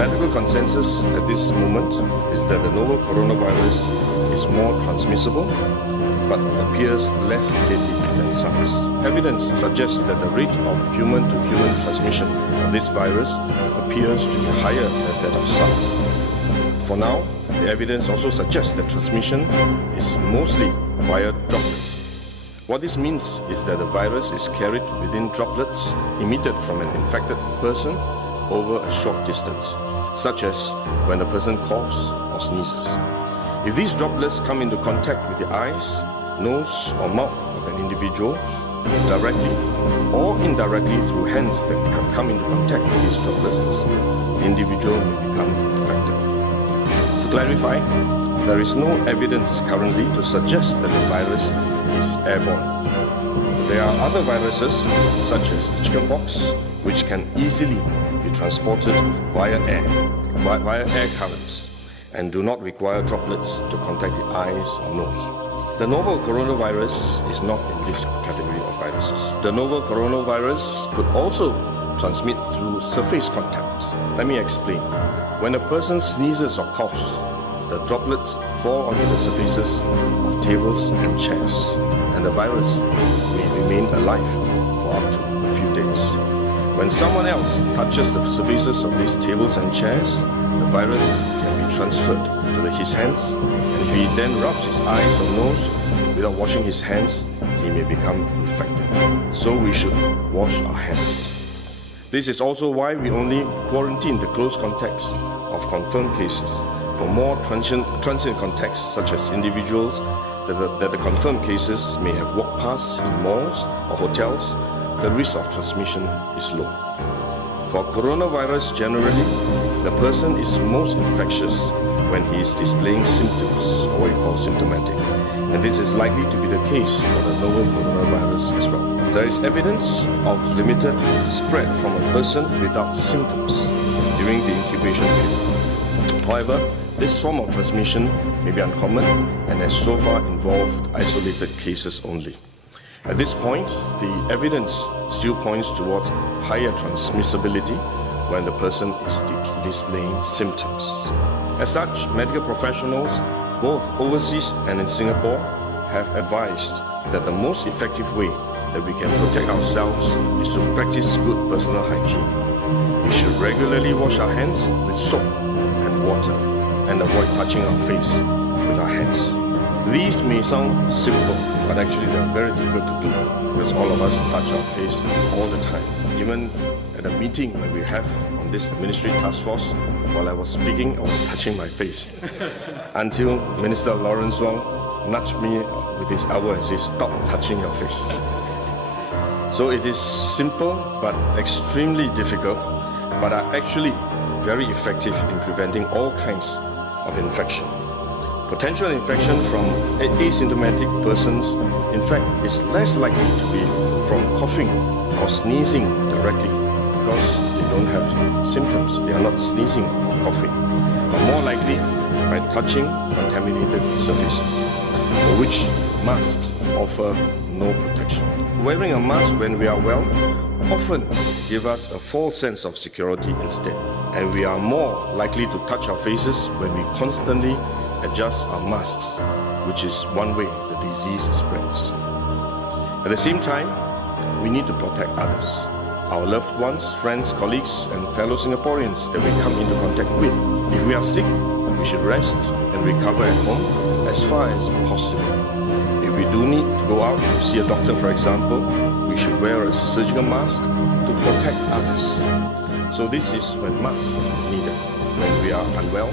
medical consensus at this moment is that the novel coronavirus is more transmissible but appears less deadly than SARS. Evidence suggests that the rate of human-to-human transmission of this virus appears to be higher than that of SARS. For now, the evidence also suggests that transmission is mostly via droplets. What this means is that the virus is carried within droplets emitted from an infected person over a short distance, such as when a person coughs or sneezes. If these droplets come into contact with the eyes, nose or mouth of an individual, directly or indirectly through hands that have come into contact with these droplets, the individual may become infected. To clarify, there is no evidence currently to suggest that the virus is airborne. There are other viruses, such as chickenpox, which can easily be transported via air currents, and do not require droplets to contact the eyes or nose. The novel coronavirus is not in this category of viruses. The novel coronavirus could also transmit through surface contact. Let me explain. When a person sneezes or coughs, the droplets fall onto the surfaces of tables and chairs, and the virus may remain alive for up to a few days. When someone else touches the surfaces of these tables and chairs, the virus can be transferred to his hands, and if he then rubs his eyes or nose without washing his hands, he may become infected. So we should wash our hands. This is also why we only quarantine the close contacts of confirmed cases. For more transient contacts, such as individuals that the confirmed cases may have walked past in malls or hotels, the risk of transmission is low. For coronavirus generally, the person is most infectious when he is displaying symptoms, or what we call symptomatic. And this is likely to be the case for the novel coronavirus as well. There is evidence of limited spread from a person without symptoms during the incubation period. However, this form of transmission may be uncommon and has so far involved isolated cases only. At this point, the evidence still points towards higher transmissibility when the person is displaying symptoms. As such, medical professionals, both overseas and in Singapore, have advised that the most effective way that we can protect ourselves is to practice good personal hygiene. We should regularly wash our hands with soap and water and avoid touching our face with our hands. These may sound simple, but actually they're very difficult to do because all of us touch our face all the time. Even at a meeting when we have on this ministry task force, while I was speaking, I was touching my face until Minister Lawrence Wong nudged me with his elbow and said, "Stop touching your face." So it is simple but extremely difficult, but are actually very effective in preventing all kinds of infection. Potential infection from asymptomatic persons, in fact, is less likely to be from coughing or sneezing directly because they don't have symptoms. They are not sneezing or coughing, but more likely by touching contaminated surfaces, for which masks offer no protection. Wearing a mask when we are well often gives us a false sense of security instead, and we are more likely to touch our faces when we constantly adjust our masks, which is one way the disease spreads. At the same time, we need to protect others, our loved ones, friends, colleagues, and fellow Singaporeans that we come into contact with. If we are sick, we should rest and recover at home as far as possible. If we do need to go out to see a doctor, for example, we should wear a surgical mask to protect others. So this is when masks is needed, when we are unwell